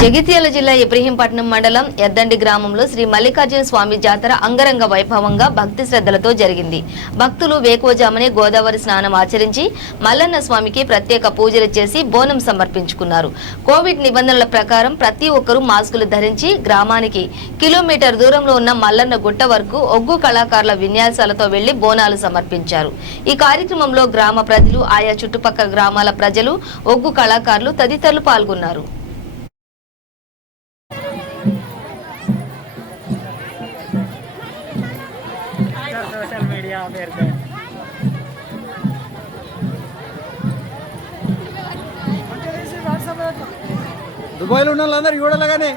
జగిత్యాల జిల్లా ఇబ్రహీంపట్నం మండలం ఎద్దండి గ్రామంలో శ్రీ మల్లికార్జున స్వామి జాతర అంగరంగ వైభవంగా భక్తి శ్రద్ధలతో జరిగింది. భక్తులు వేకువజామునే గోదావరి స్నానం ఆచరించి మల్లన్న స్వామికి ప్రత్యేక పూజలు చేసి బోనం సమర్పించుకున్నారు. కోవిడ్ నిబంధనల ప్రకారం ప్రతి ఒక్కరూ మాస్కులు ధరించి గ్రామానికి కిలోమీటర్ దూరంలో ఉన్న మల్లన్న గుట్ట వరకు ఒగ్గు కళాకారుల విన్యాసాలతో వెళ్లి బోనాలు సమర్పించారు. ఈ కార్యక్రమంలో గ్రామ ప్రజలు, ఆయా చుట్టుపక్కల గ్రామాల ప్రజలు, ఒగ్గు కళాకారులు తదితరులు పాల్గొన్నారు. सोशल मीडिया दुबई లో ఉన్న వాళ్ళందరూ చూడాలి కానీ